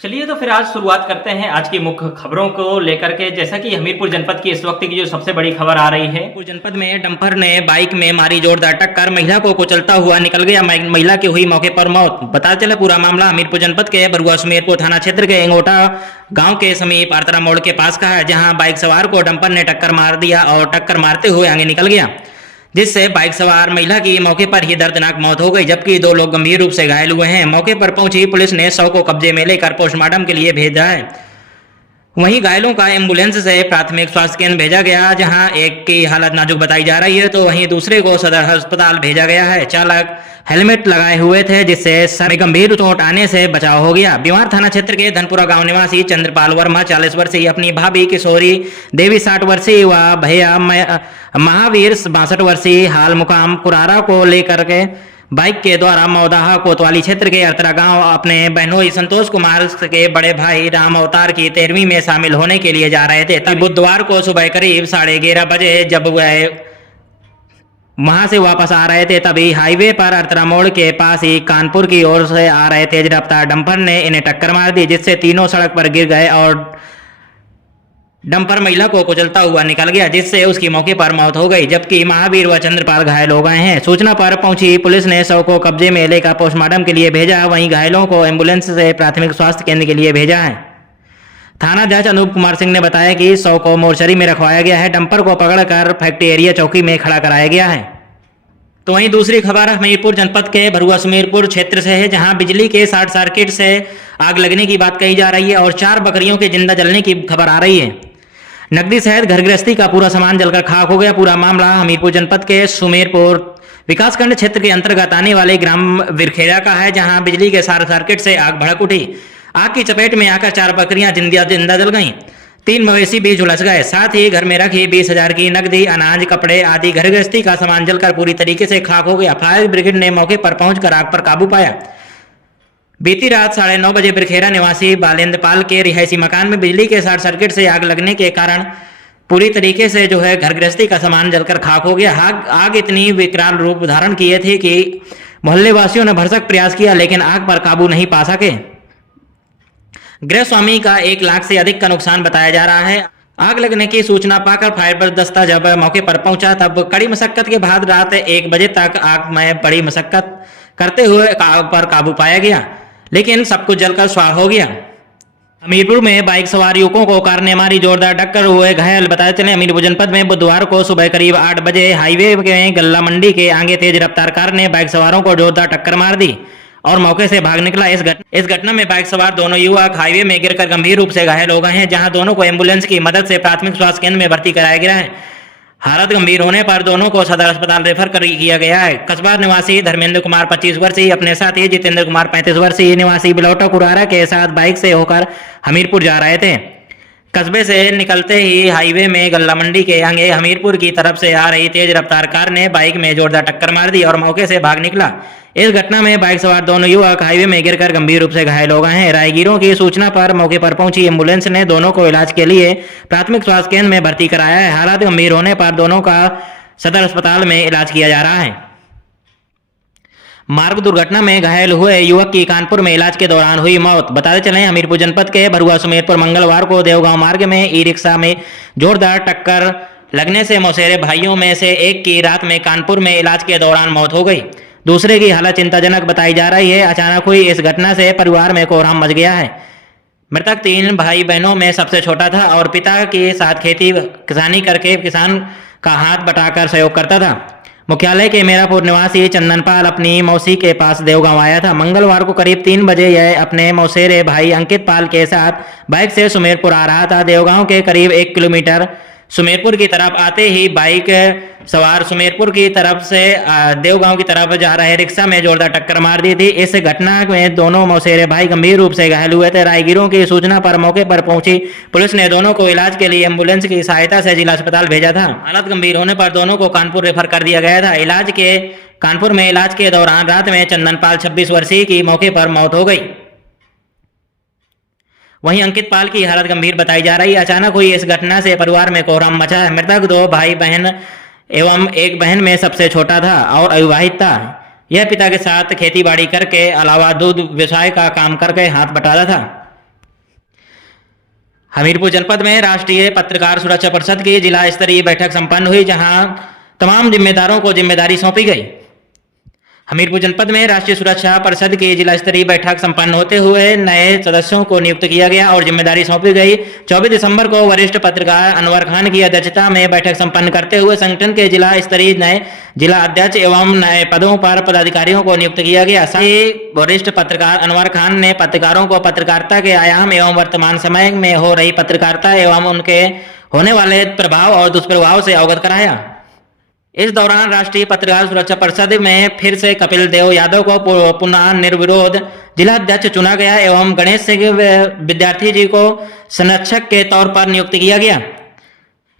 चलिए तो फिर आज शुरुआत करते हैं आज की मुख्य खबरों को लेकर के। जैसा कि हमीरपुर जनपद की इस वक्त की जो सबसे बड़ी खबर आ रही है, हमीरपुर जनपद में डंपर ने बाइक में मारी जोरदार टक्कर, महिला को कुचलता हुआ निकल गया, महिला की हुई मौके पर मौत। बता चले पूरा मामला हमीरपुर जनपद के बरुआ सुमेरपुर थाना क्षेत्र के एंगोटा गांव के समीप आरतरा मोड़ के पास का है, जहां बाइक सवार को डंपर ने टक्कर मार दिया और टक्कर मारते हुए आगे निकल गया, जिससे बाइक सवार महिला की मौके पर ही दर्दनाक मौत हो गई, जबकि 2 लोग गंभीर रूप से घायल हुए हैं। मौके पर पहुंची पुलिस ने शव को कब्जे में लेकर पोस्टमार्टम के लिए भेजा है। वहीं घायलों का एम्बुलेंस से प्राथमिक स्वास्थ्य केंद्र भेजा गया, जहां एक की हालत नाजुक बताई जा रही है तो वहीं दूसरे को सदर अस्पताल भेजा गया है। चालक हेलमेट लगाए हुए थे, जिससे सर में गंभीर चोट आने से बचाव हो गया। बीमार थाना क्षेत्र के धनपुरा गांव निवासी चंद्रपाल वर्मा 40 वर्षीय अपनी भाभी किशोरी देवी 60 वर्षीय व भैया महावीर 62 वर्षीय हाल मुकाम कुरारा को लेकर के बाइक के द्वारा मौदाहा कोतवाली क्षेत्र के अरतरा गांव अपने बहनोई संतोष कुमार के बड़े भाई राम अवतार की 13वीं में शामिल होने के लिए जा रहे थे। तब बुधवार को सुबह करीब 11:30 बजे जब वह वहां से वापस आ रहे थे, तभी हाईवे पर अरतरा मोड़ के पास ही कानपुर की ओर से आ रहे तेज रफ्तार डंपर ने इन्हें टक्कर मार दी, जिससे तीनों सड़क पर गिर गए और डंपर महिला को कुचलता हुआ निकल गया, जिससे उसकी मौके पर मौत हो गई, जबकि महावीर व चंद्रपाल घायल हो गए हैं। सूचना पर पहुंची पुलिस ने शव को कब्जे में लेकर पोस्टमार्टम के लिए भेजा। वहीं घायलों को एम्बुलेंस से प्राथमिक स्वास्थ्य केंद्र के लिए भेजा है। थाना जज अनूप कुमार सिंह ने बताया कि शव को मोर्चरी में रखवाया गया है, डंपर को पकड़कर फैक्ट्री एरिया चौकी में खड़ा कराया गया है। तो वहीं दूसरी खबर हमीरपुर जनपद के बरुआ सुमेरपुर क्षेत्र से है, जहां बिजली के शॉर्ट सर्किट से आग लगने की बात कही जा रही है और 4 बकरियों के जिंदा जलने की खबर आ रही है। नकदी सहित घर गृहस्थी का पूरा सामान जलकर खाक हो गया। पूरा मामला हमीरपुर जनपद के सुमेरपुर विकासखंड क्षेत्र के अंतर्गत आने वाले ग्राम विरखेड़ा का है, जहां बिजली के शॉर्ट सर्किट से आग भड़क उठी। आग की चपेट में आकर 4 बकरियां जिंदा जल गईं, 3 मवेशी भी झुलस गए। साथ ही घर में रखी 20,000 की नकदी, अनाज, कपड़े आदि घर गृहस्थी का सामान जलकर पूरी तरीके से खाक हो गया। फायर ब्रिगेड ने मौके पर पहुंचकर आग पर काबू पाया। बीती रात 9:30 बजे बिरखेड़ा निवासी बालेंद्र पाल के रिहायशी मकान में बिजली के शॉर्ट सर्किट से आग लगने के कारण पूरी तरीके से घर गृहस्थी का सामान जलकर खाक हो गया। आग इतनी विकराल रूप धारण किए थे कि मोहल्ले वासियों ने भरसक प्रयास किया, लेकिन आग पर काबू नहीं पा सके। गृह स्वामी का 1 लाख से अधिक का नुकसान बताया जा रहा है। आग लगने की सूचना पाकर फायर दस्ता जब मौके पर पहुंचा, तब कड़ी मशक्कत के बाद रात 1 बजे तक आग में बड़ी मशक्कत करते हुए आग पर काबू पाया गया, लेकिन सब कुछ जलकर स्वाह हो गया। हमीरपुर में बाइक सवार युवकों को कार ने मारी जोरदार टक्कर, हुए घायल। बताया चले हमीरपुर जनपद में बुधवार को सुबह करीब 8 बजे हाईवे के गल्ला मंडी के आगे तेज रफ्तार कार ने बाइक सवारों को जोरदार टक्कर मार दी और मौके से भाग निकला। इस घटना में बाइक सवार दोनों युवक हाईवे में गिरकर गंभीर रूप से घायल हो गए हैं, जहां दोनों को एम्बुलेंस की मदद से प्राथमिक स्वास्थ्य केंद्र में भर्ती कराया गया है। हालत गंभीर होने पर दोनों को सदर अस्पताल रेफर किया गया है। कस्बा निवासी धर्मेंद्र कुमार 25 वर्षीय अपने साथी जितेंद्र कुमार 35 वर्षीय निवासी बिलौटा कुरारा के साथ बाइक से होकर हमीरपुर जा रहे थे। कस्बे से निकलते ही हाईवे में गल्ला मंडी के आगे हमीरपुर की तरफ से आ रही तेज रफ्तार कार ने बाइक में जोरदार टक्कर मार दी और मौके से भाग निकला। इस घटना में बाइक सवार दोनों युवक हाईवे में गिरकर गंभीर रूप से घायल हो गए हैं। राहगीरों की सूचना पर मौके पर पहुंची एम्बुलेंस ने दोनों को इलाज के लिए प्राथमिक स्वास्थ्य केंद्र में भर्ती कराया है। हालात गंभीर होने पर दोनों का सदर अस्पताल में इलाज किया जा रहा है। मार्ग दुर्घटना में घायल हुए युवक की कानपुर में इलाज के दौरान हुई मौत। बताते चले हमीरपुर जनपद के बरुआ सुमेरपुर मंगलवार को देवगांव मार्ग में ई रिक्शा में जोरदार टक्कर लगने से मौसेरे भाइयों में से एक की रात में कानपुर में इलाज के दौरान मौत हो गई। दूसरे की हालत चिंताजनक बताई जा रही है। अचानक हुई इस घटना से परिवार में कोहराम मच गया है। मृतक 3 भाई बहनों में सबसे छोटा था और पिता के साथ खेती किसानी करके किसान का हाथ बटाकर सहयोग करता था। मुख्यालय के मेरापुर निवासी चंदनपाल अपनी मौसी के पास देवगांव आया था। मंगलवार को करीब 3 बजे यह अपने मौसेरे भाई अंकित पाल के साथ बाइक से सुमेरपुर आ रहा था। देवगांव के करीब 1 किलोमीटर सुमेरपुर की तरफ आते ही बाइक सवार सुमेरपुर की तरफ से देवगांव की तरफ जा रहे रिक्शा में जोरदार टक्कर मार दी थी। इस घटना में दोनों मौसेरे भाई गंभीर रूप से घायल हुए थे। राहगीरों की सूचना पर मौके पर पहुंची पुलिस ने दोनों को इलाज के लिए एम्बुलेंस की सहायता से जिला अस्पताल भेजा था। हालत गंभीर होने पर दोनों को कानपुर रेफर कर दिया गया था। कानपुर में इलाज के दौरान रात में चंदनपाल 26 वर्षीय की मौके पर मौत हो गई। वहीं अंकित पाल की हालत गंभीर बताई जा रही है। अचानक हुई इस घटना से परिवार में कोहराम मचा है। मृतक 2 भाई बहन एवं एक बहन में सबसे छोटा था और अविवाहित था। यह पिता के साथ खेती बाड़ी करके अलावा दूध व्यवसाय का काम करके हाथ बटाता था। हमीरपुर जनपद में राष्ट्रीय पत्रकार सुरक्षा परिषद की जिला स्तरीय बैठक संपन्न हुई, जहां तमाम जिम्मेदारों को जिम्मेदारी सौंपी गई। हमीरपुर जनपद में राष्ट्रीय सुरक्षा परिषद की जिला स्तरीय बैठक संपन्न होते हुए नए सदस्यों को नियुक्त किया गया और जिम्मेदारी सौंपी गई। 24 दिसंबर को वरिष्ठ पत्रकार अनवर खान की अध्यक्षता में बैठक संपन्न करते हुए संगठन के जिला स्तरीय नए जिला अध्यक्ष एवं नए पदों पर पदाधिकारियों को नियुक्त किया गया। साथ ही वरिष्ठ पत्रकार अनवर खान ने पत्रकारों को पत्रकारिता के आयाम एवं वर्तमान समय में हो रही पत्रकारिता एवं उनके होने वाले प्रभाव और दुष्प्रभाव से अवगत कराया। इस दौरान राष्ट्रीय पत्रकार सुरक्षा परिषद में फिर से कपिल देव यादव को पुनः निर्विरोध जिला अध्यक्ष चुना गया एवं गणेश सिंह विद्यार्थी जी को संरक्षक के तौर पर नियुक्त किया गया।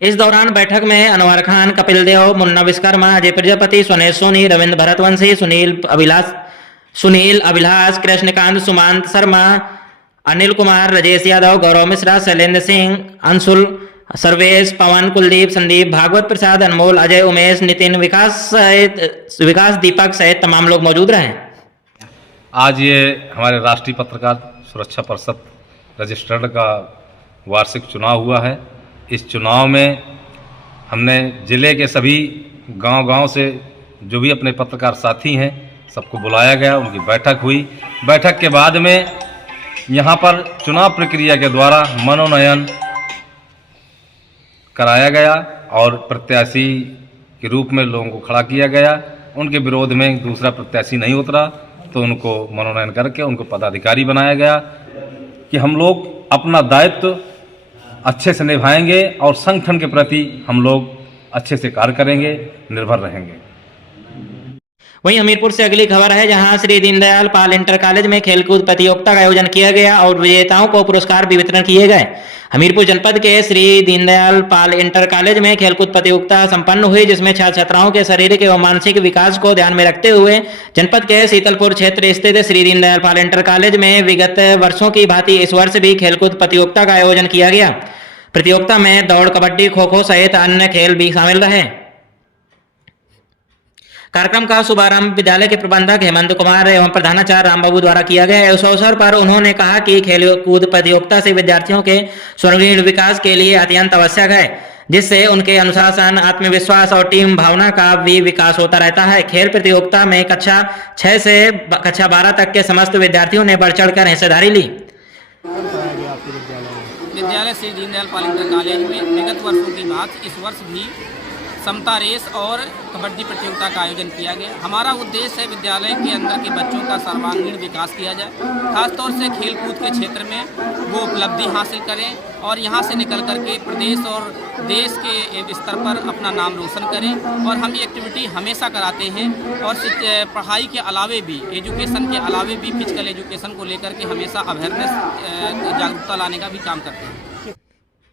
इस दौरान बैठक में अनवर खान, कपिल देव, मुन्ना विश्वकर्मा, अजय प्रजापति, सोनेश सोनी, रविंद्र भरतवंशी, सुनील अभिलाष, कृष्णकांत, सुमांत शर्मा, अनिल कुमार, राजेश यादव, गौरव मिश्रा, शैलेंद्र सिंह, अंशुल, सर्वेश, पवन, कुलदीप, संदीप, भागवत प्रसाद, अनमोल, अजय, उमेश, नितिन, विकास दीपक सहित तमाम लोग मौजूद रहे। आज ये हमारे राष्ट्रीय पत्रकार सुरक्षा परिषद रजिस्टर्ड का वार्षिक चुनाव हुआ है। इस चुनाव में हमने जिले के सभी गांव-गांव से जो भी अपने पत्रकार साथी हैं सबको बुलाया गया, उनकी बैठक हुई। बैठक के बाद में यहाँ पर चुनाव प्रक्रिया के द्वारा मनोनयन कराया गया और प्रत्याशी के रूप में लोगों को खड़ा किया गया। उनके विरोध में दूसरा प्रत्याशी नहीं उतरा तो उनको मनोनयन करके उनको पदाधिकारी बनाया गया कि हम लोग अपना दायित्व अच्छे से निभाएंगे और संगठन के प्रति हम लोग अच्छे से कार्य करेंगे, निर्भर रहेंगे। वहीं हमीरपुर से अगली खबर है, जहां श्री दीनदयाल पाल इंटर कॉलेज में खेलकूद प्रतियोगिता का आयोजन किया गया और विजेताओं को पुरस्कार भी वितरण किए गए। हमीरपुर जनपद के श्री दीनदयाल पाल इंटर कॉलेज में खेलकूद प्रतियोगिता संपन्न हुई, जिसमें छात्र छात्राओं के शारीरिक एवं मानसिक विकास को ध्यान में रखते हुए जनपद के शीतलपुर क्षेत्र स्थित श्री दीनदयाल पाल इंटर कॉलेज में विगत वर्षों की भांति इस वर्ष भी खेलकूद प्रतियोगिता का आयोजन किया गया। प्रतियोगिता में दौड़, कबड्डी, खो खो सहित अन्य खेल भी शामिल रहे। कार्यक्रम का शुभारंभ विद्यालय के प्रबंधक हेमंत कुमार एवं प्रधानाचार्य रामबाबू द्वारा किया गया। इस अवसर पर उन्होंने कहा कि खेलकूद प्रतियोगिता से विद्यार्थियों के सर्वांगीण विकास के लिए अत्यंत आवश्यक है, जिससे उनके अनुशासन, आत्मविश्वास और टीम भावना का भी विकास होता रहता है। खेल प्रतियोगिता में कक्षा 6 से कक्षा 12 तक के समस्त विद्यार्थियों ने बढ़ चढ़कर हिस्सेदारी ली। विद्यालय श्री दीनदयाल पाल इंटर कॉलेज में विगत वर्षों की बात इस वर्ष भी समता रेस और कबड्डी प्रतियोगिता का आयोजन किया गया। हमारा उद्देश्य है विद्यालय के अंदर के बच्चों का सर्वांगीण विकास किया जाए, खासतौर से खेलकूद के क्षेत्र में वो उपलब्धि हासिल करें और यहाँ से निकल करके प्रदेश और देश के स्तर पर अपना नाम रोशन करें। और हम ये एक्टिविटी हमेशा कराते हैं और पढ़ाई के अलावे भी, एजुकेशन के अलावे भी फिजिकल एजुकेशन को लेकर के हमेशा अवेयरनेस जागरूकता लाने का भी काम करते हैं।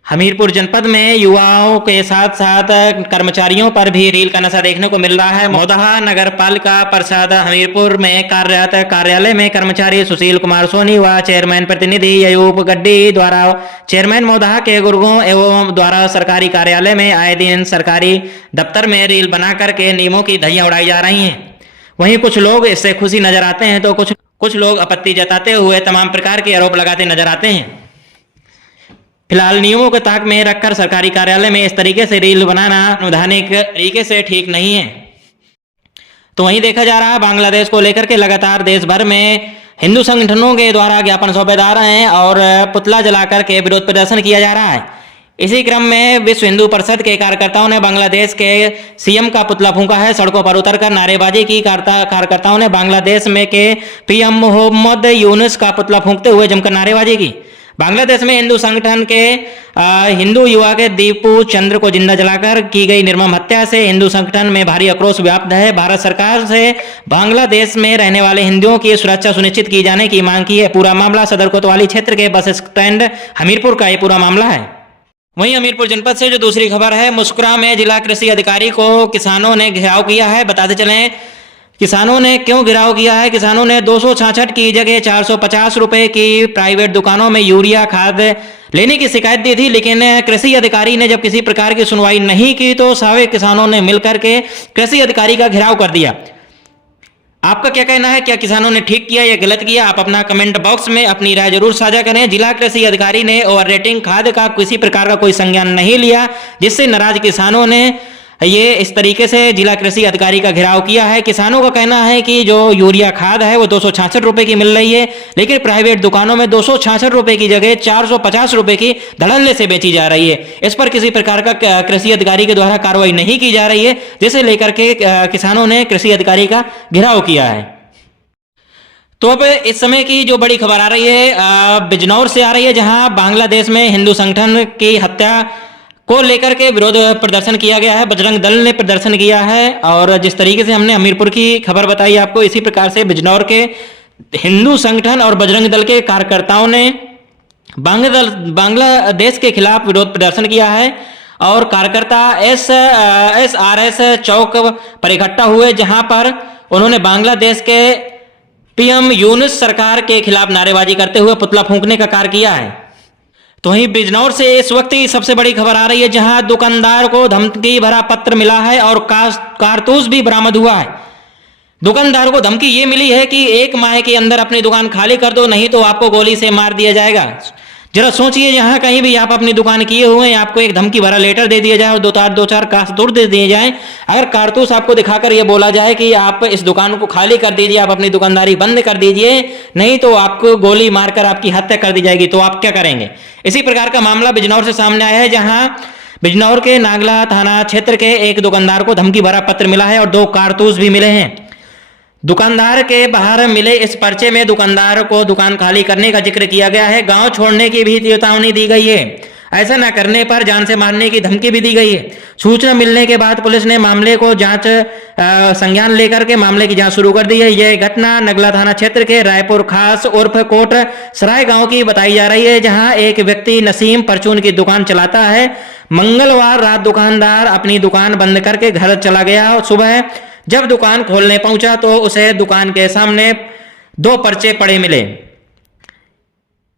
हमीरपुर जनपद में युवाओं के साथ साथ कर्मचारियों पर भी रील का नशा देखने को मिल रहा है। मौदहा नगर पालिका परिषद हमीरपुर में कार्यरत कार्यालय में कर्मचारी सुशील कुमार सोनी व चेयरमैन प्रतिनिधि अयूब गड्डी द्वारा चेयरमैन मौदहा के गुर्गों एवं द्वारा सरकारी कार्यालय में आए दिन सरकारी दफ्तर में रील बना करके नियमों की धज्जियां उड़ाई जा रही हैं। वहीं कुछ लोग इससे खुशी नजर आते हैं तो कुछ लोग आपत्ति जताते हुए तमाम प्रकार के आरोप लगाते नजर आते हैं। फिलहाल नियमों को ताक में रखकर सरकारी कार्यालय में इस तरीके से रील बनाना संवैधानिक तरीके से ठीक नहीं है। तो वहीं देखा जा रहा है बांग्लादेश को लेकर के लगातार देश भर में हिंदू संगठनों के द्वारा ज्ञापन सौंपे जा रहे हैं और पुतला जलाकर के विरोध प्रदर्शन किया जा रहा है। इसी क्रम में विश्व हिंदू परिषद के कार्यकर्ताओं ने बांग्लादेश के सीएम का पुतला फूंका है। सड़कों पर उतरकर नारेबाजी की। कार्यकर्ताओं ने बांग्लादेश में के पीएम मोहम्मद यूनुस का पुतला फूंकते हुए जमकर नारेबाजी की। बांग्लादेश में हिंदू संगठन के हिंदू युवा के दीपू चंद्र को जिंदा जलाकर की गई निर्मम हत्या से हिंदू संगठन में भारी आक्रोश व्याप्त है। भारत सरकार से बांग्लादेश में रहने वाले हिंदुओं की सुरक्षा सुनिश्चित की जाने की मांग की है। पूरा मामला सदर कोतवाली क्षेत्र के बस स्टैंड हमीरपुर का ये पूरा मामला है। वहीं हमीरपुर जनपद से जो दूसरी खबर है, मुस्कुरा में जिला कृषि अधिकारी को किसानों ने घेराव किया है। बताते चलें किसानों ने क्यों घेराव किया है। किसानों ने 266 की जगह 450 रुपए की प्राइवेट दुकानों में यूरिया खाद लेने की शिकायत दी थी, लेकिन कृषि अधिकारी ने जब किसी प्रकार की सुनवाई नहीं की तो सारे किसानों ने मिलकर के कृषि अधिकारी का घेराव कर दिया। आपका क्या कहना है, क्या किसानों ने ठीक किया या गलत किया? आप अपना कमेंट बॉक्स में अपनी राय जरूर साझा करें। जिला कृषि अधिकारी ने ओवर रेटिंग खाद का किसी प्रकार का कोई संज्ञान नहीं लिया, जिससे नाराज किसानों ने ये इस तरीके से जिला कृषि अधिकारी का घेराव किया है। किसानों का कहना है कि जो यूरिया खाद है वो 266 रुपए की मिल रही है, लेकिन प्राइवेट दुकानों में 266 रुपए की जगह 450 रुपए की धड़ल्ले से बेची जा रही है। इस पर किसी प्रकार का कृषि अधिकारी के द्वारा कार्रवाई नहीं की जा रही है, जिसे लेकर के किसानों ने कृषि अधिकारी का घेराव किया है। तो अब इस समय की जो बड़ी खबर आ रही है बिजनौर से आ रही है, जहां बांग्लादेश में हिंदू संगठन की हत्या को लेकर के विरोध प्रदर्शन किया गया है। बजरंग दल ने प्रदर्शन किया है, और जिस तरीके से हमने हमीरपुर की खबर बताई आपको, इसी प्रकार से बिजनौर के हिंदू संगठन और बजरंग दल के कार्यकर्ताओं ने बांग्लादेश के खिलाफ विरोध प्रदर्शन किया है। और कार्यकर्ता SRS चौक पर इकट्ठा हुए, जहां पर उन्होंने बांग्लादेश के PM यूनुस सरकार के खिलाफ नारेबाजी करते हुए पुतला फूंकने का कार्य किया है। तो वहीं बिजनौर से इस वक्त की सबसे बड़ी खबर आ रही है, जहां दुकानदार को धमकी भरा पत्र मिला है और कारतूस भी बरामद हुआ है। दुकानदार को धमकी ये मिली है कि 1 माह के अंदर अपनी दुकान खाली कर दो, नहीं तो आपको गोली से मार दिया जाएगा। जरा सोचिए, जहां कहीं भी आप अपनी दुकान किए हुए हैं, आपको एक धमकी भरा लेटर दे दिया जाए और दो चार कारतूस दे दिए जाए। अगर कारतूस आपको दिखाकर ये बोला जाए कि आप इस दुकान को खाली कर दीजिए, आप अपनी दुकानदारी बंद कर दीजिए, नहीं तो आपको गोली मारकर आपकी हत्या कर दी जाएगी, तो आप क्या करेंगे? इसी प्रकार का मामला बिजनौर से सामने आया है, जहां बिजनौर के नागला थाना क्षेत्र के एक दुकानदार को धमकी भरा पत्र मिला है और 2 कारतूस भी मिले हैं। दुकानदार के बाहर मिले इस पर्चे में दुकानदार को दुकान खाली करने का जिक्र किया गया है। गांव छोड़ने की भी चेतावनी दी गई है। ऐसा न करने पर जान से मारने की धमकी भी दी गई है। सूचना मिलने के बाद पुलिस ने मामले को संज्ञान लेकर के मामले की जांच शुरू कर दी है। यह घटना नगला थाना क्षेत्र के रायपुर खास उर्फ कोट सराय गांव की बताई जा रही है, जहां एक व्यक्ति नसीम परचून की दुकान चलाता है। मंगलवार रात दुकानदार अपनी दुकान बंद करके घर चला गया। सुबह जब दुकान खोलने पहुंचा तो उसे दुकान के सामने 2 पर्चे पड़े मिले।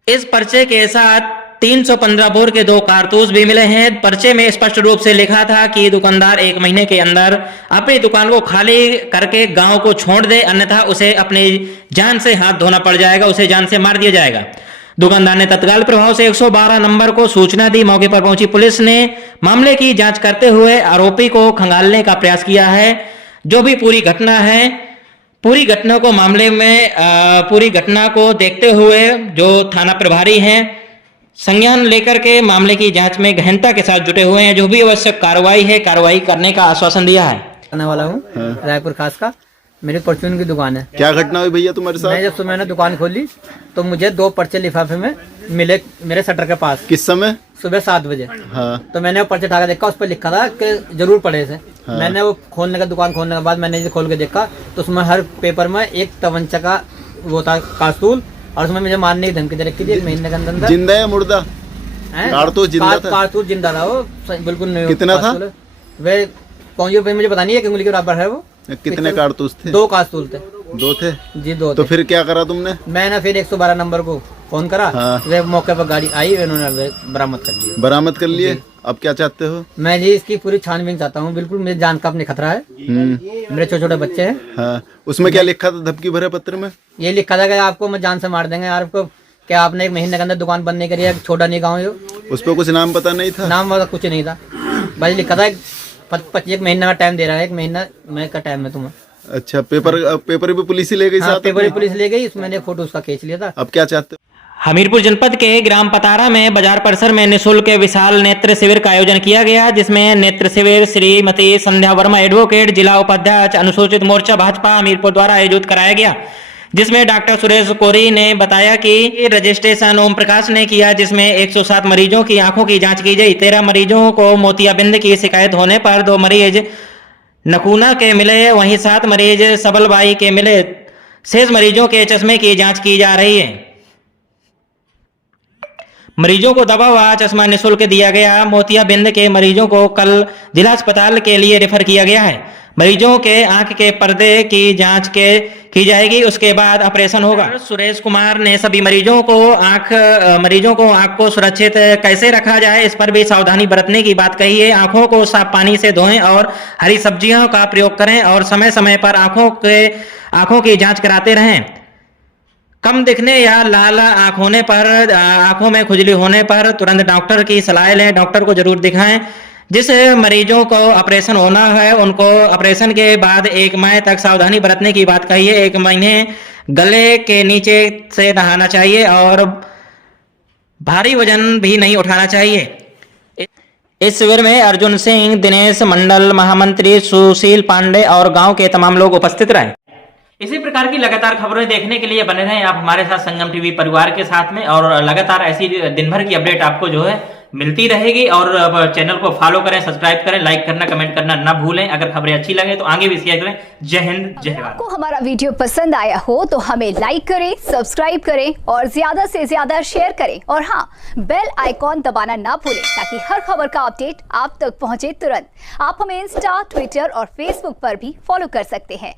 इस पर्चे के साथ 315 बोर के 2 कारतूस भी मिले हैं। पर्चे में स्पष्ट रूप से लिखा था कि दुकानदार 1 महीने के अंदर अपनी दुकान को खाली करके गांव को छोड़ दे, अन्यथा उसे अपनी जान से हाथ धोना पड़ जाएगा, उसे जान से मार दिया जाएगा। दुकानदार ने तत्काल प्रभाव से 112 नंबर को सूचना दी। मौके पर पहुंची पुलिस ने मामले की जांच करते हुए आरोपी को खंगालने का प्रयास किया है। जो भी पूरी घटना है, पूरी घटना को मामले में पूरी घटना को देखते हुए जो थाना प्रभारी हैं संज्ञान लेकर के मामले की जांच में गहनता के साथ जुटे हुए हैं। जो भी आवश्यक कार्रवाई है, कार्रवाई करने का आश्वासन दिया है। आने वाला हूँ रायपुर खास का, मेरी परचून की दुकान है। क्या घटना हुई भैया तुम्हारे साथ? मैं जब मैंने दुकान खोली तो मुझे 2 पर्चे लिफाफे में मिले मेरे शटर के पास। किस समय? सुबह 7 बजे। हाँ। तो मैंने वो पर्चे उठा के देखा, उस पर लिखा था कि जरूर पढ़े से। हाँ। मैंने वो खोलने का दुकान खोलने के बाद मैंने खोल के देखा तो उसमें हर पेपर में एक तवंचा का वो था कारतूस, और उसमें मुझे मारने की धमकी दे रखी थी 1 महीने के अंदर। जिंदा या मुर्दा? कारतूस जिंदा था। कारतूस जिंदा था, वो बिल्कुल नहीं। कितना था? वे कौन सी मुझे पता नहीं है, उंगली के बराबर है वो। कितने कारतूस थे? 2 कारतूस थे। 2 थे जी, 2 तो फिर क्या करा तुमने? मैंने फिर 112 नंबर को फोन करा। हाँ। वे मौके पर गाड़ी आई, उन्होंने बरामद कर लिया। बरामद कर लिए। अब क्या चाहते हो? मैं जी इसकी पूरी छानबीन चाहता हूँ। बिल्कुल मेरी जान का अपने खतरा है। मेरे छोटे छोटे बच्चे हैं। हाँ। उसमें क्या लिखा था धमकी भरे पत्र में? ये लिखा था कि आपको मैं जान से मार देंगे, आपको क्या आपने 1 महीने के अंदर दुकान बंद नहीं करी है, छोटा नहीं गाँव। उस पर कुछ नाम पता नहीं था? नाम वाला कुछ नहीं था, बस लिखा था 1 महीने का टाइम दे रहा है, 1 महीना मैं का टाइम है तुम्हें। अच्छा, पेपर भी पुलिस ही ले गई? हाँ, पेपर भी पुलिस ले गई। मैंने फोटो उसका खींच लिया था। अब क्या चाहते हो? हमीरपुर जनपद के ग्राम पतारा में बाजार परिसर में निःशुल्क विशाल नेत्र शिविर का आयोजन किया गया, जिसमें नेत्र शिविर श्रीमती संध्या वर्मा एडवोकेट जिला उपाध्यक्ष अनुसूचित मोर्चा भाजपा हमीरपुर द्वारा आयोजित कराया गया, जिसमें डॉक्टर सुरेश कोरी ने बताया कि रजिस्ट्रेशन ओम प्रकाश ने किया, जिसमें 107 मरीजों की आंखों की जांच की गई। 13 मरीजों को मोतियाबिंद की शिकायत होने पर 2 मरीज नकूना के मिले, वहीं 7 मरीज सबलबाई के मिले। शेष मरीजों के चश्मे की जांच की जा रही है। मरीजों को दवा व चश्मा निःशुल्क दिया गया। मोतियाबिंद के मरीजों को कल जिला अस्पताल के लिए रेफर किया गया है। मरीजों के आंख के पर्दे की जांच की जाएगी, उसके बाद ऑपरेशन होगा। सुरेश कुमार ने सभी मरीजों को आंख को सुरक्षित कैसे रखा जाए इस पर भी सावधानी बरतने की बात कही है। आंखों को साफ पानी से धोएं और हरी सब्जियों का प्रयोग करें और समय समय पर आंखों की जांच कराते रहें। कम दिखने या लाल आंख होने पर, आंखों में खुजली होने पर तुरंत डॉक्टर की सलाह लें, डॉक्टर को जरूर दिखाएं। जिस मरीजों को ऑपरेशन होना है उनको ऑपरेशन के बाद 1 माह तक सावधानी बरतने की बात कही है। 1 महीने गले के नीचे से नहाना चाहिए और भारी वजन भी नहीं उठाना चाहिए। इस शिविर में अर्जुन सिंह, दिनेश मंडल, महामंत्री सुशील पांडे और गांव के तमाम लोग उपस्थित रहे। इसी प्रकार की लगातार खबरें देखने के लिए बने रहें आप हमारे साथ संगम टीवी परिवार के साथ में, और लगातार ऐसी दिन भर की अपडेट आपको जो है मिलती रहेगी। और चैनल को फॉलो करें, सब्सक्राइब करें, लाइक करना, कमेंट करना ना भूलें। अगर खबरें अच्छी लगे तो आगे भी शेयर करें। जय हिंद, जय भारत। आपको हमारा वीडियो पसंद आया हो तो हमें लाइक करें, सब्सक्राइब करें और ज्यादा से ज्यादा शेयर करें। और हाँ, बेल आइकॉन दबाना ना भूलें ताकि हर खबर का अपडेट आप तक पहुंचे तुरंत। आप हमें इंस्टा, ट्विटर और फेसबुक पर भी फॉलो कर सकते हैं।